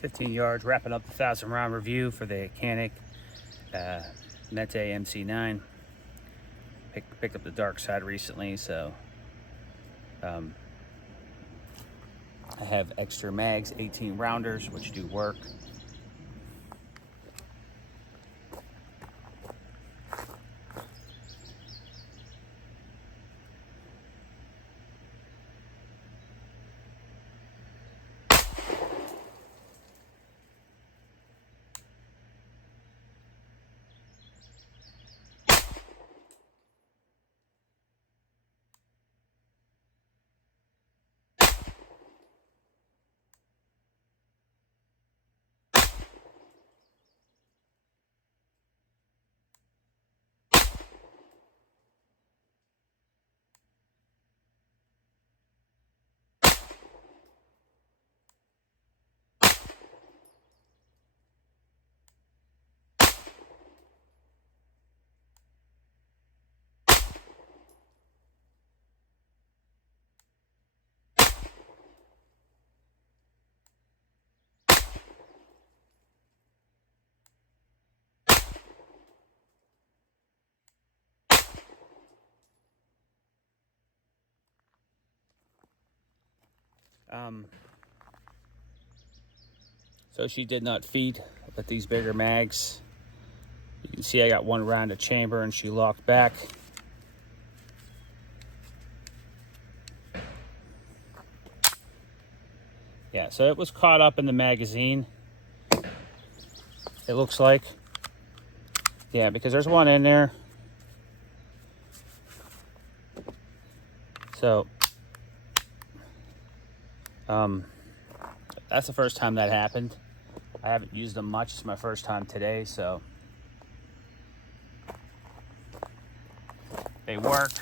15 yards, wrapping up the 1,000 round review for the Canik METE MC9. Picked up the dark side recently, so I have extra mags, 18 rounders, which do work. So she did not feed with these bigger mags. You can see I got one round of chamber and she locked back. Yeah, so it was caught up in the magazine, it looks like. Yeah, because there's one in there. So, that's the first time that happened. I haven't used them much. It's my first time today, so they work.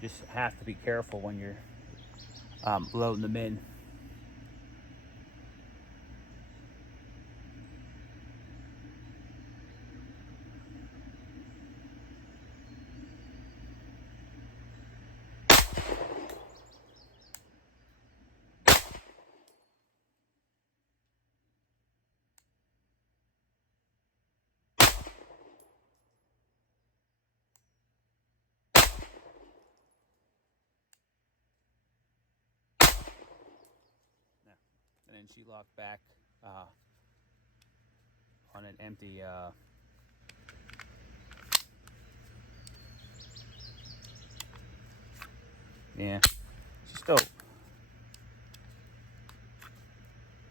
Just have to be careful when you're loading them in. And then she locked back on an empty yeah, she's still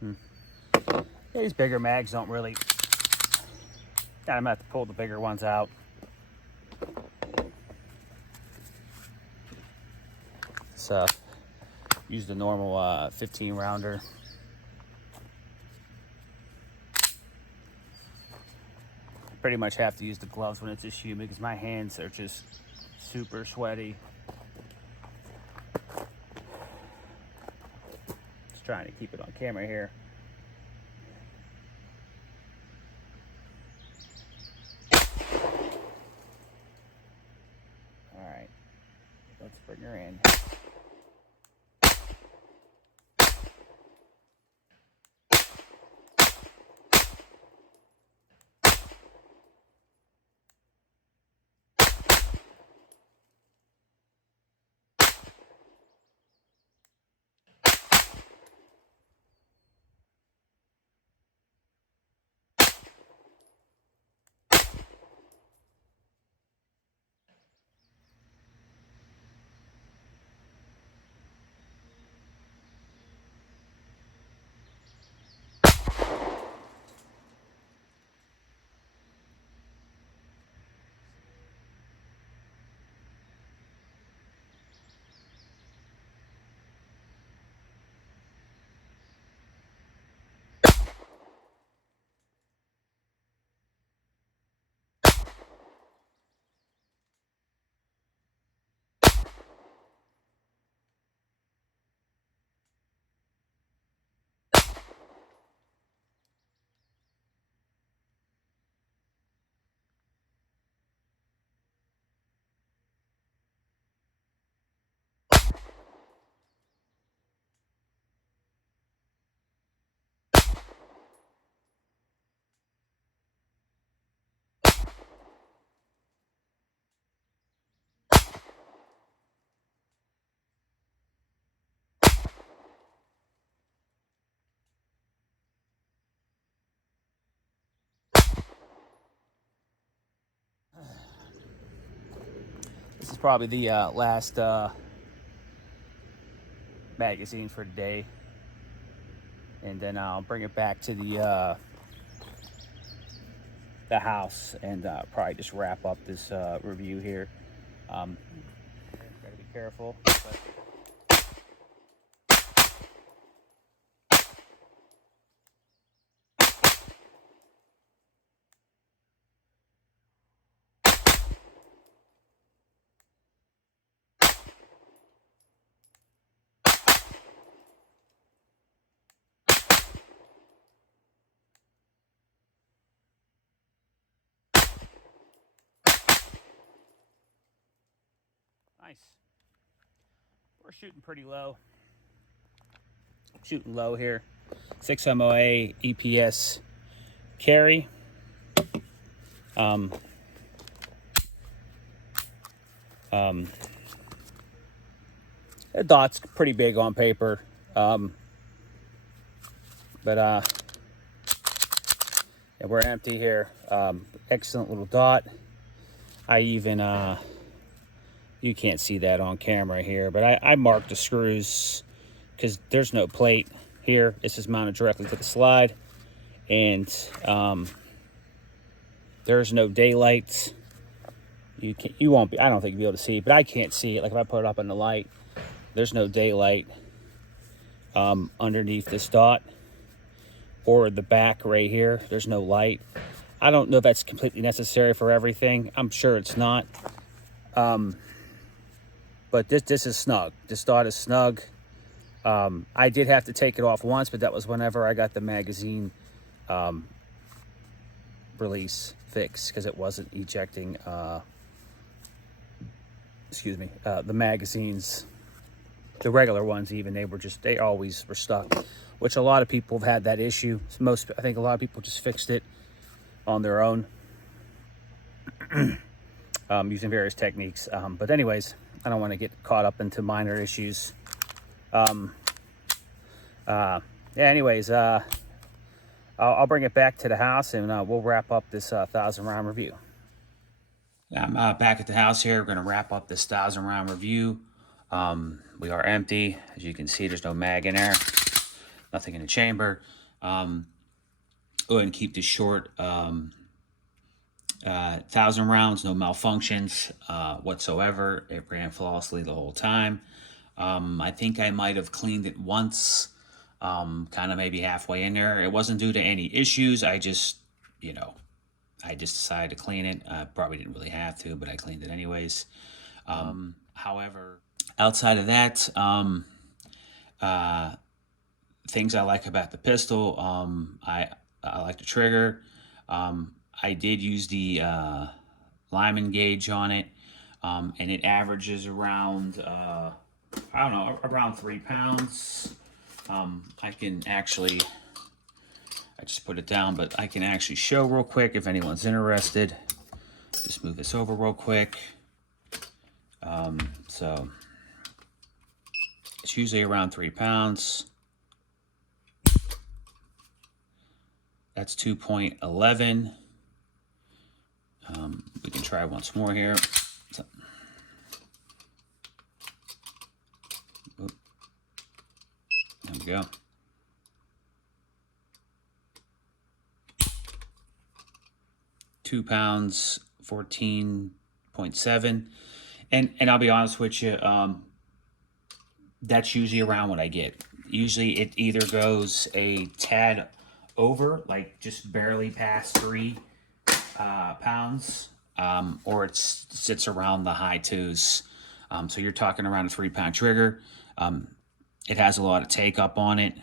yeah, these bigger mags don't really, I'm gonna have to pull the bigger ones out. So use the normal 15 rounder. Pretty much have to use the gloves when it's this humid because my hands are just super sweaty. Just trying to keep it on camera here. All right, let's bring her in. is probably the last magazine for today, and then I'll bring it back to the house and probably just wrap up this review here. Gotta be careful. But nice. We're shooting pretty low. Shooting low here. 6 MOA EPS carry. The dot's pretty big on paper, but yeah, we're empty here. Excellent little dot. I even you can't see that on camera here, but I marked the screws because there's no plate here. This is mounted directly to the slide, and there's no daylight. You won't be, I don't think you'll be able to see, but I can't see it. Like if I put it up in the light, there's no daylight underneath this dot, or the back right here. There's no light. I don't know if that's completely necessary for everything. I'm sure it's not. But this is snug. This dot is snug. I did have to take it off once, but that was whenever I got the magazine release fixed, because it wasn't ejecting the magazines, the regular ones even, they always were stuck, which a lot of people have had that issue. I think a lot of people just fixed it on their own using various techniques. But anyways, I don't want to get caught up into minor issues. Yeah, anyways, I'll bring it back to the house, and we'll wrap up this 1,000 round review. I'm back at the house here. We're going to wrap up this 1,000 round review. We are empty. As you can see, there's no mag in there. Nothing in the chamber. Go ahead and keep this short. 1,000 rounds, no malfunctions whatsoever. It ran flawlessly the whole time. I think I might have cleaned it once, kind of maybe halfway in there. It wasn't due to any issues. I just decided to clean it. I probably didn't really have to, but I cleaned it anyways. However, outside of that, things I like about the pistol, I like the trigger. I did use the Lyman gauge on it, and it averages around, I don't know, around 3 pounds. I just put it down, but I can actually show real quick if anyone's interested. Just move this over real quick. So it's usually around 3 pounds. That's 2.11. We can try once more here. So, there we go. £2, 14.7. And I'll be honest with you, that's usually around what I get. Usually it either goes a tad over, like just barely past 3 pounds, or it sits around the high 2s. So you're talking around a 3 pound trigger. It has a lot of take up on it.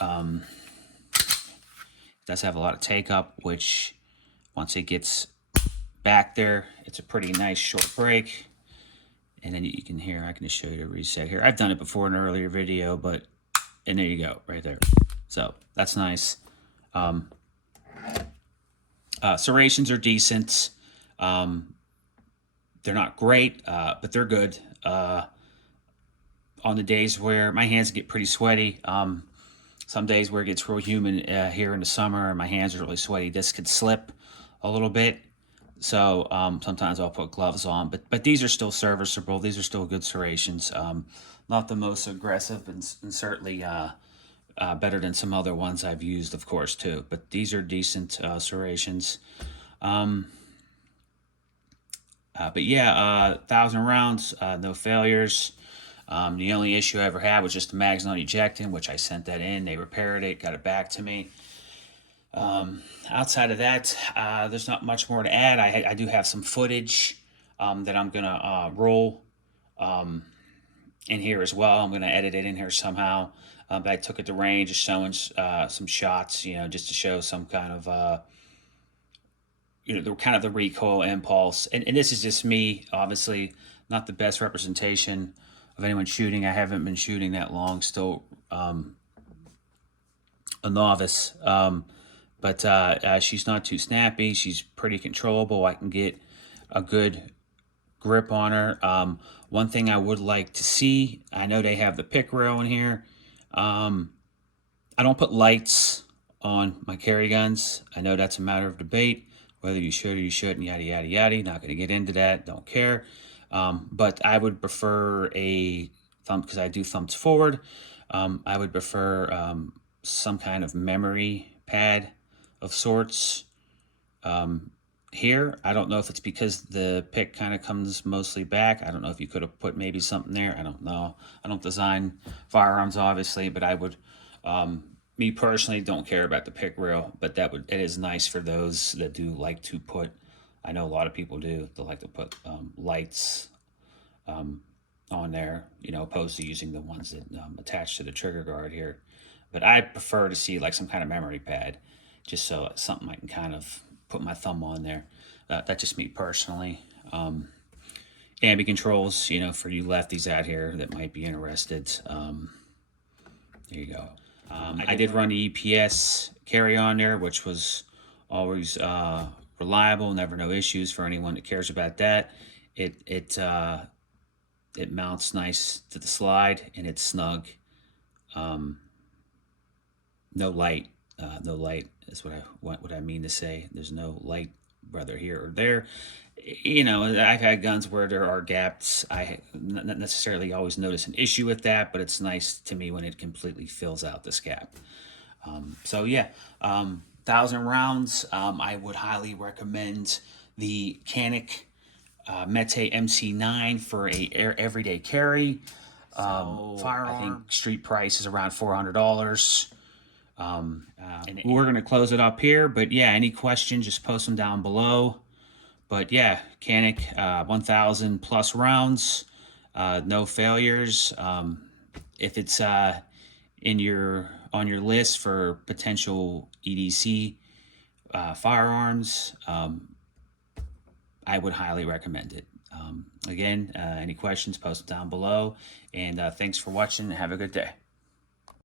It does have a lot of take up, which once it gets back there, it's a pretty nice short break. And then you can hear, I can just show you the reset here. I've done it before in an earlier video, and there you go, right there. So that's nice. Serrations are decent. They're not great, but they're good. On the days where my hands get pretty sweaty, some days where it gets real humid here in the summer and my hands are really sweaty, this could slip a little bit. So sometimes I'll put gloves on, but these are still serviceable. These are still good serrations. Not the most aggressive, and certainly better than some other ones I've used, of course, too. But these are decent serrations. But yeah, 1,000 rounds, no failures. The only issue I ever had was just the mag's not ejecting, which I sent that in. They repaired it, got it back to me. Outside of that, there's not much more to add. I do have some footage that I'm going to roll in here as well. I'm going to edit it in here somehow. But I took it to range, just showing some shots, just to show some kind of the recoil impulse. And this is just me, obviously not the best representation of anyone shooting. I haven't been shooting that long, still a novice. But she's not too snappy. She's pretty controllable. I can get a good grip on her. One thing I would like to see, I know they have the pick rail in here. I don't put lights on my carry guns. I know that's a matter of debate, whether you should or you shouldn't, yada, yada, yada. Not going to get into that. Don't care. But I would prefer a thumb, because I do thumbs forward. I would prefer some kind of memory pad of sorts here. I don't know if it's because the pick kind of comes mostly back. I don't know if you could have put maybe something there. I don't know. I don't design firearms, obviously, but I would, me personally, don't care about the pick rail, but it is nice for those that do like to put, I know a lot of people do, they like to put lights on there, opposed to using the ones that attach to the trigger guard here. But I prefer to see like some kind of memory pad, just so it's something I can kind of put my thumb on there. That's just me personally. Ambi controls, for you lefties out here that might be interested. There you go. I did run the EPS carry on there, which was always reliable, never no issues for anyone that cares about that. It mounts nice to the slide, and it's snug. No light. No light is what I mean to say. There's no light, whether here or there. I've had guns where there are gaps. I not necessarily always notice an issue with that, but it's nice to me when it completely fills out this gap. So yeah, 1,000 rounds. I would highly recommend the Canik METE MC9 for a everyday carry. Firearm. I think street price is around $400. And we're going to close it up here, but yeah, any questions, just post them down below. But yeah, Canik, 1,000 plus rounds, no failures. If it's on your list for potential EDC firearms, I would highly recommend it. Again, any questions, post them down below. And thanks for watching. Have a good day.